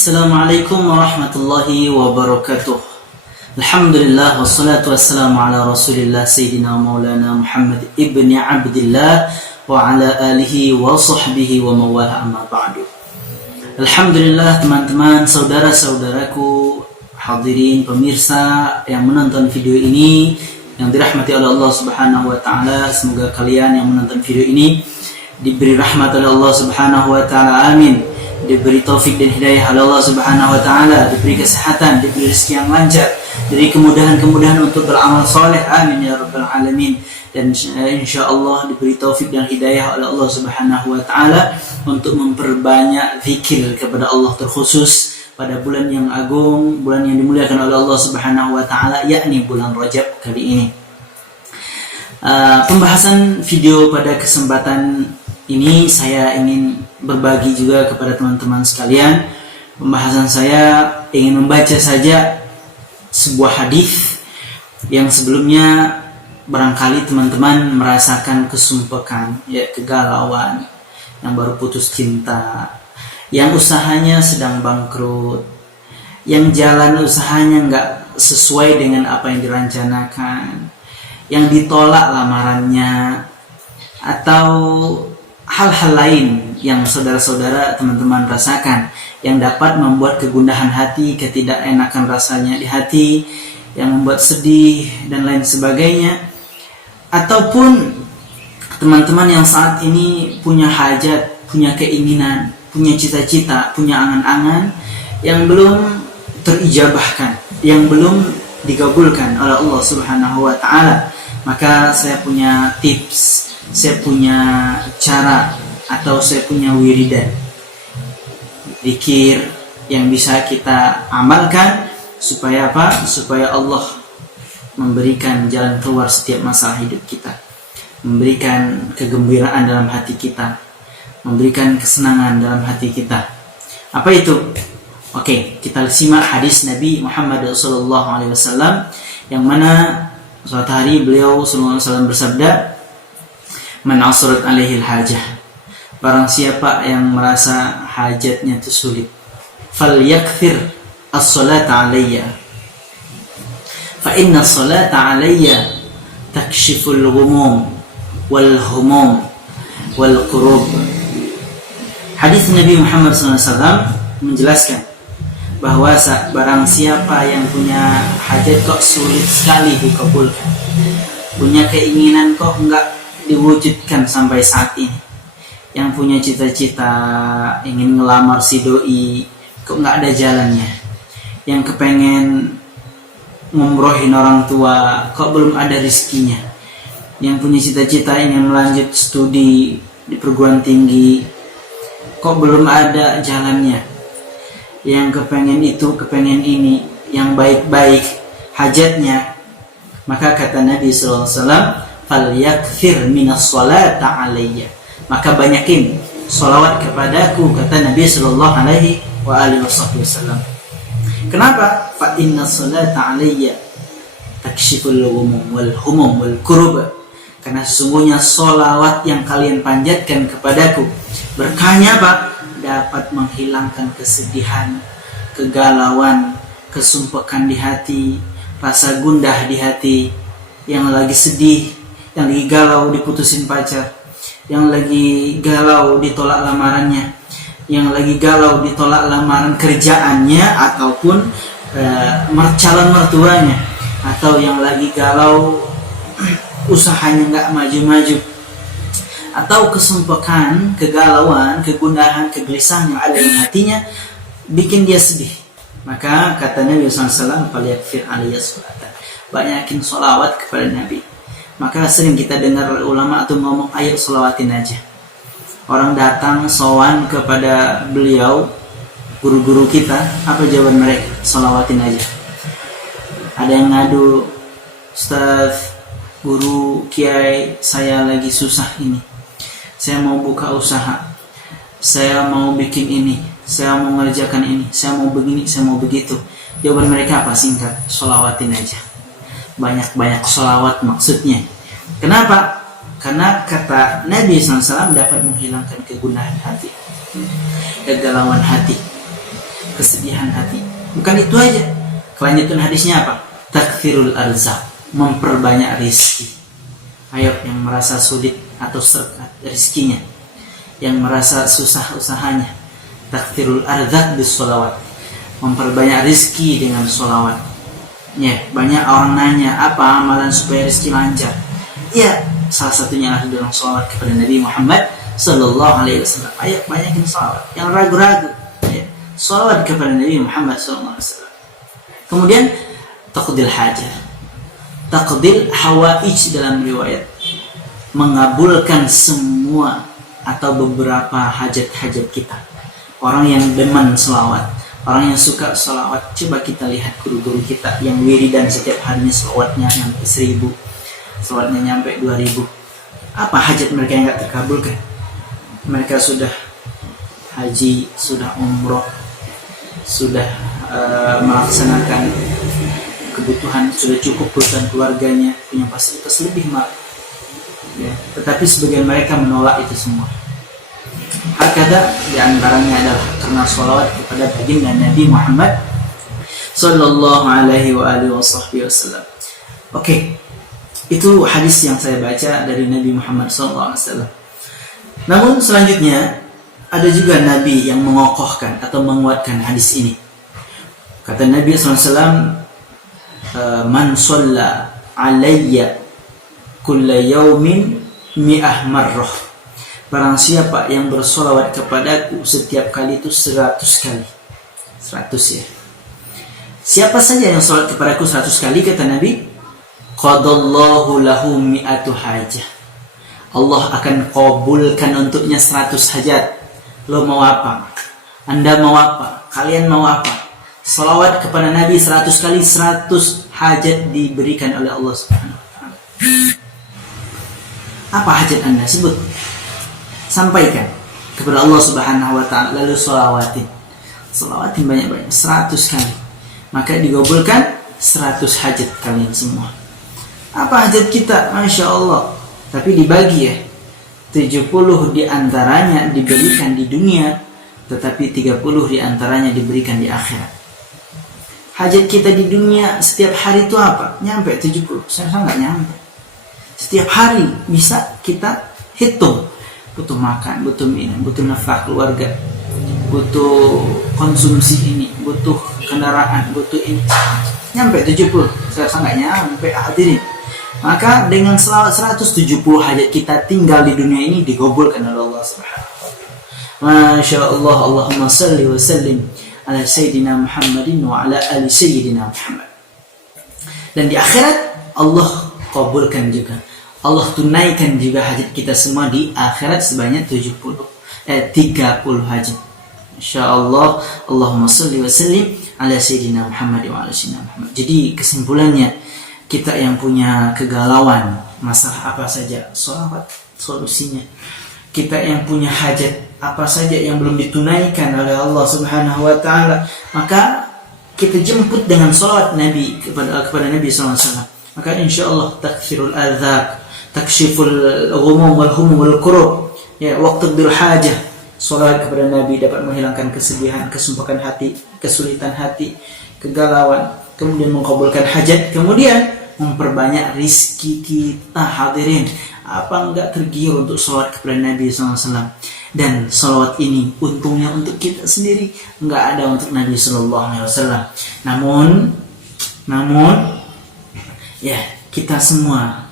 Assalamualaikum warahmatullahi wabarakatuh. Alhamdulillah wassalatu wassalamu ala Rasulillah Sayyidina Maulana Muhammad ibni Abdillah wa ala alihi wa sahbihi wa mawala amma ba'du. Alhamdulillah teman-teman, saudara-saudaraku, hadirin pemirsa yang menonton video ini yang dirahmati oleh Allah Subhanahu wa taala, semoga kalian yang menonton video ini diberi rahmat oleh Allah Subhanahu wa taala. Amin. Diberi taufik dan hidayah oleh Allah Subhanahu wa taala, diberi kesehatan, diberi rezeki yang lancar, diberi kemudahan-kemudahan untuk beramal soleh. Amin ya rabbal alamin. Dan insyaallah diberi taufik dan hidayah oleh Allah Subhanahu wa taala untuk memperbanyak zikir kepada Allah, terkhusus pada bulan yang agung, bulan yang dimuliakan oleh Allah Subhanahu wa taala, yakni bulan Rajab kali ini. Pembahasan video pada kesempatan ini saya ingin berbagi juga kepada teman-teman sekalian. Pembahasan saya ingin membaca saja sebuah hadis yang sebelumnya barangkali teman-teman merasakan kesumpekan, ya, kegalauan, yang baru putus cinta, yang usahanya sedang bangkrut, yang jalan usahanya nggak sesuai dengan apa yang direncanakan, yang ditolak lamarannya, atau hal-hal lain yang saudara-saudara teman-teman rasakan yang dapat membuat kegundahan hati, ketidakenakan rasanya di hati, yang membuat sedih dan lain sebagainya. Ataupun teman-teman yang saat ini punya hajat, punya keinginan, punya cita-cita, punya angan-angan yang belum terijabahkan, yang belum digabulkan oleh Allah Subhanahu wa taala. Maka saya punya tips, saya punya cara, atau saya punya wiridan, zikir yang bisa kita amalkan supaya apa? Supaya Allah memberikan jalan keluar setiap masalah hidup kita, memberikan kegembiraan dalam hati kita, memberikan kesenangan dalam hati kita. Apa itu? Oke, kita simak hadis Nabi Muhammad SAW yang mana suatu hari beliau SAW bersabda, "Man asrat alaihil hajah." Barang siapa yang merasa hajatnya itu sulit, falyakthir as-salata alayya, fa inna as-salata alayya takshiful ghumum wal humum wal qurub. Hadis Nabi Muhammad SAW menjelaskan bahwa barang siapa yang punya hajat kok sulit sekali dikabulkan, punya keinginan kok enggak diwujudkan sampai saat ini, yang punya cita-cita ingin ngelamar si doi kok nggak ada jalannya, yang kepengen ngumrohin orang tua kok belum ada rezekinya, yang punya cita-cita ingin melanjut studi di perguruan tinggi kok belum ada jalannya, yang kepengen itu kepengen ini, yang baik-baik hajatnya. Maka kata Nabi SAW, falyakthir minas salata alayya, maka banyakin sholawat kepadaku, kata Nabi Sallallahu Alaihi Wasallam. Kenapa? Fa inna salata alayya takshiful ghumum wal humum wal kurub. Karena sesungguhnya sholawat yang kalian panjatkan kepadaku, berkahnya apa? Dapat menghilangkan kesedihan, kegalauan, kesumpekan di hati, rasa gundah di hati, yang lagi sedih, yang lagi galau diputusin pacar, yang lagi galau ditolak lamarannya, yang lagi galau ditolak lamaran kerjaannya ataupun calon mertuanya, atau yang lagi galau usahanya nggak maju-maju, atau kesumpekan, kegalauan, kegundahan, kegelisahan yang ada di hatinya bikin dia sedih. Maka kata Nabi SAW, falyakfir aliyya sholatan, banyakin sholawat kepada Nabi. Maka sering kita dengar ulama atau ngomong, ayo sholawatin aja. Orang datang sowan kepada beliau, guru-guru kita, apa jawaban mereka? Sholawatin aja. Ada yang ngadu, Ustaz, guru, kiai, saya lagi susah ini, saya mau buka usaha, saya mau bikin ini, saya mau mengerjakan ini, saya mau begini, saya mau begitu. Jawaban mereka apa? Singkat, sholawatin aja. Banyak-banyak sholawat maksudnya. Kenapa? Karena kata Nabi SAW dapat menghilangkan kegundahan hati, kegalauan hati, kesedihan hati. Bukan itu aja. Kelanjutan hadisnya apa? Takthirul arzaq, memperbanyak rezeki. Ayo yang merasa sulit atau seret rezekinya, yang merasa susah usahanya, takthirul arzaq bis sholawat, memperbanyak rezeki dengan sholawat. Ya, banyak orang nanya apa amalan supaya rezeki lancar. Ya, salah satunya adalah dengan sholawat kepada Nabi Muhammad Sallallahu Alaihi Wasallam. Ayo banyakin sholawat. Yang ragu-ragu, ya, sholawat kepada Nabi Muhammad Sallallahu Alaihi Wasallam. Kemudian taqdil hajah, taqdil hawaij dalam riwayat, mengabulkan semua atau beberapa hajat-hajat kita. Orang yang demen selawat, orang yang suka selawat, coba kita lihat guru-guru kita yang wiridan setiap harinya selawatnya nyampe 1000, selawatnya nyampe 2000. Apa hajat mereka yang gak terkabulkan? Mereka sudah haji, sudah umroh, sudah melaksanakan kebutuhan, sudah cukup kebutuhan keluarganya, punya fasilitas lebih malah. Ya, tetapi sebagian mereka menolak itu semua. Hakada di antaranya adalah karena sholawat kepada baginda Nabi Muhammad Sallallahu Alaihi Wasallam. Oke, itu hadis yang saya baca dari Nabi Muhammad Sallallahu Alaihi Wasallam. Namun selanjutnya ada juga Nabi yang mengokohkan atau menguatkan hadis ini. Kata Nabi SAW, man shalla alayya kulla yaumin mi'ah marrah. Barang siapa yang bersolawat kepadaku setiap kali itu 100 kali. 100 ya. Siapa saja yang sholat kepadaku 100 kali, kata Nabi, qadallahu lahu mi'atu hajah. Allah akan kabulkan untuknya 100 hajat. Lo mau apa? Anda mau apa? Kalian mau apa? Salawat kepada Nabi 100 kali, 100 hajat diberikan oleh Allah Subhanahu wa Ta'ala. Apa hajat Anda? Sebut. Sampaikan kepada Allah Subhanahu wa Ta'ala, lalu salawatin banyak-banyak 100 kali. Maka digabulkan 100 hajat kalian semua. Apa hajat kita? Masya Allah. Tapi dibagi ya. 70 diantaranya diberikan di dunia, tetapi 30 diantaranya diberikan di akhirat. Hajat kita di dunia setiap hari itu apa? Nyampe 70? Saya nggak nyampe. Setiap hari bisa kita hitung. Butuh makan, butuh minum, butuh nafkah keluarga, butuh konsumsi ini, butuh kendaraan, butuh ini. Nyampe 70? Saya nggak nyampe, hadirin. Maka dengan 170 hajat kita tinggal di dunia ini digabulkan oleh Allah Subhanahu wa Ta'ala. Masya Allah, Allahumma salli wa sallim ala Sayyidina Muhammadin wa ala ali Sayyidina Muhammad. Dan di akhirat Allah kabulkan juga, Allah tunaikan juga hajat kita semua di akhirat sebanyak 30 hajat. Insyaallah. Allahumma salli wa sallim ala Sayyidina Muhammad wa ala Sayyidina Muhammad. Jadi kesimpulannya, kita yang punya kegalauan masalah apa saja, sholawat solusinya. Kita yang punya hajat apa saja yang belum ditunaikan oleh Allah Subhanahu wa Ta'ala, maka kita jemput dengan sholawat Nabi kepada Nabi SAW. Maka insyaallah takfirul adzab, takshiful ghumum wal humum wal kurub, ya, waqtudul hajah. Sholawat kepada Nabi dapat menghilangkan kesedihan, kesumpahan hati, kesulitan hati, kegalauan, kemudian mengabulkan hajat, kemudian memperbanyak rizki kita. Hadirin, apa enggak tergiur untuk sholawat kepada Nabi SAW? Dan sholawat ini untungnya untuk kita sendiri, enggak ada untuk Nabi SAW. Namun ya, kita semua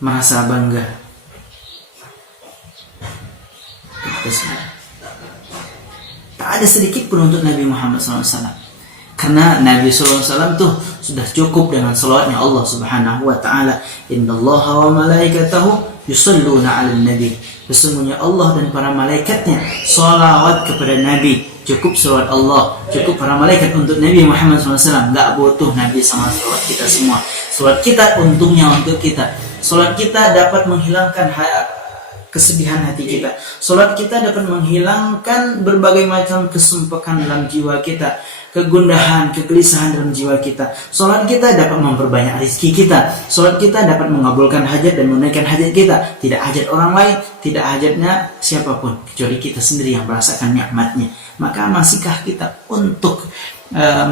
merasa bangga. Tak ada sedikit pun untuk Nabi Muhammad SAW. Karena Nabi SAW tuh sudah cukup dengan salawatnya Allah Subhanahu wa Ta'ala. Innallaha wa malaikatahu yusalluna 'alan nabi. Sesungguhnya Allah dan para malaikatnya salawat kepada Nabi. Cukup salawat Allah, cukup para malaikat untuk Nabi Muhammad SAW. Gak butuh Nabi sama salawat kita semua. Salawat kita untungnya untuk kita. Salawat kita dapat menghilangkan kesedihan hati kita. Salawat kita dapat menghilangkan berbagai macam kesumpahan dalam jiwa kita, kegundahan, kegelisahan dalam jiwa kita. Salat kita dapat memperbanyak rezeki kita. Salat kita dapat mengabulkan hajat dan menunaikan hajat kita. Tidak hajat orang lain, tidak hajatnya siapapun, kecuali kita sendiri yang merasakan nikmatnya. Maka masihkah kita untuk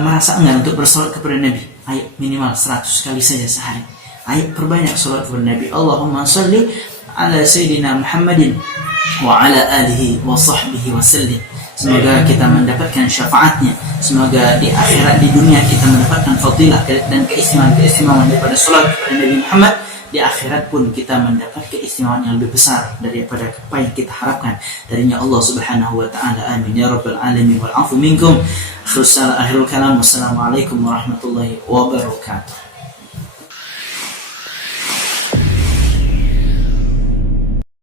merasa enggan untuk bersolat kepada Nabi? Ayo minimal 100 kali saja sehari. Ayo perbanyak solat kepada Nabi. Allahumma salli ala Sayyidina Muhammadin wa ala alihi wa sahbihi wa sallim. Semoga kita mendapatkan syafaatnya. Semoga di akhirat, di dunia kita mendapatkan fadilah dan keistimewaan daripada salat kepada Nabi Muhammad. Di akhirat pun kita mendapat keistimewaan yang lebih besar daripada apa yang kita harapkan darinya Allah Subhanahu wa taala. Amin ya rabbal alamin wal afu minkum. Akhirul kalam. Wassalamualaikum warahmatullahi wabarakatuh.